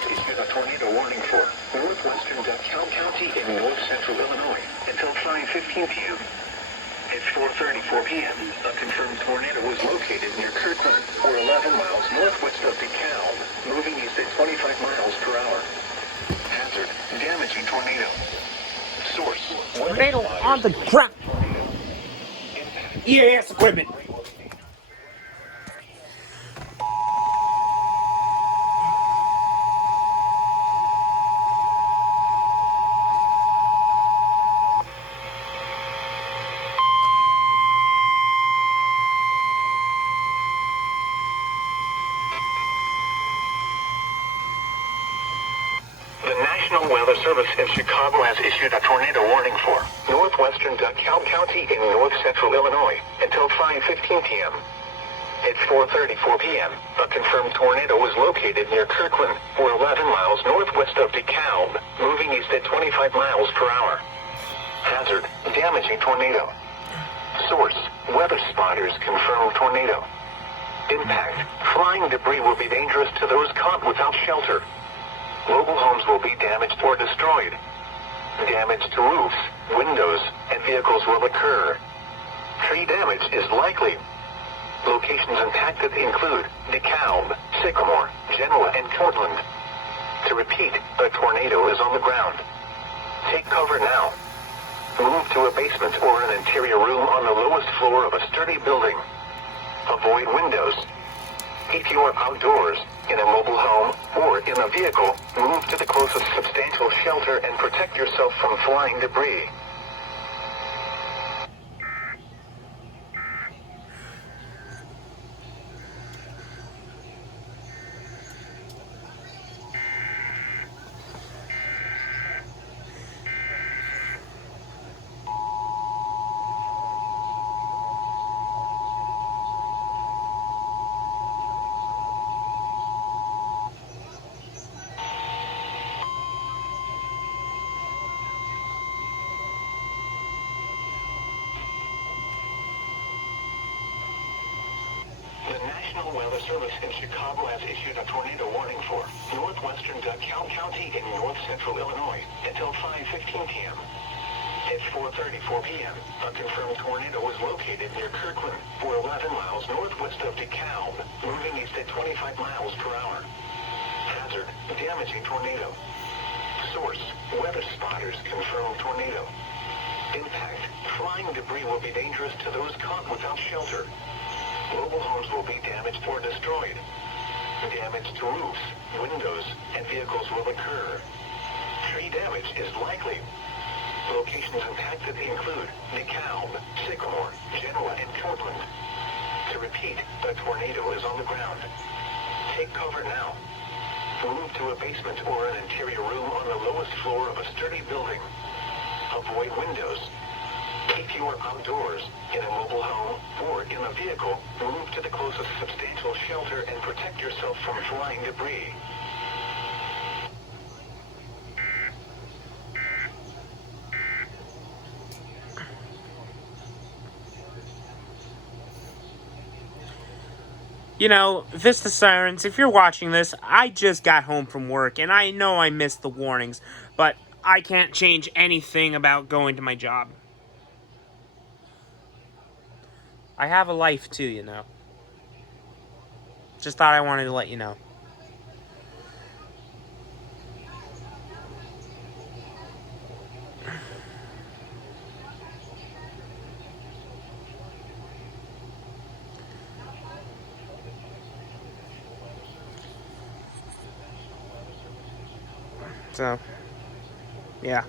has issued a tornado warning for northwestern DeKalb County in north central Illinois until 5:15 p.m. At 4:34 p.m., a confirmed tornado was located near Kirkland, or 11 miles northwest of DeKalb, moving east at 25 miles per hour. Hazard: damaging tornado. Source: Tornado on the ground. EAS equipment. The National Weather Service in Chicago has issued a tornado warning for northwestern DeKalb County in north central Illinois until 5:15 p.m. At 4:34 p.m., a confirmed tornado was located near Kirkland, or 11 miles northwest of DeKalb, moving east at 25 miles per hour. Hazard: damaging tornado. Source: weather spotters confirm tornado. Impact: flying debris will be dangerous to those caught without shelter. Mobile homes will be damaged or destroyed. Damage to roofs, windows, and vehicles will occur. Tree damage is likely. Locations impacted include DeKalb, Sycamore, Genoa, and Cortland. To repeat, a tornado is on the ground. Take cover now. Move to a basement or an interior room on the lowest floor of a sturdy building. Avoid windows. If you are outdoors, in a mobile home, or in a vehicle, move to the closest substantial shelter and protect yourself from flying debris. The National Weather Service in Chicago has issued a tornado warning for northwestern DeKalb County in north central Illinois until 5:15 p.m. At 4:34 p.m., a confirmed tornado was located near Kirkland, or 11 miles northwest of DeKalb, moving east at 25 miles per hour. Hazard: damaging tornado. Source: weather spotters confirm tornado. Impact: flying debris will be dangerous to those caught without shelter. Mobile homes will be damaged or destroyed. Damage to roofs, windows, and vehicles will occur. Tree damage is likely. Locations impacted include DeKalb, Sycamore, Genoa, and Cortland. To repeat, a tornado is on the ground. Take cover now. Move to a basement or an interior room on the lowest floor of a sturdy building. Avoid windows. If you are outdoors, in a mobile home, or in a vehicle, move to the closest substantial shelter and protect yourself from flying debris. You know, Vista Sirens, if you're watching this, I just got home from work, and I know I missed the warnings, but I can't change anything about going to my job. I have a life too, you know. Just thought I wanted to let you know. So, yeah.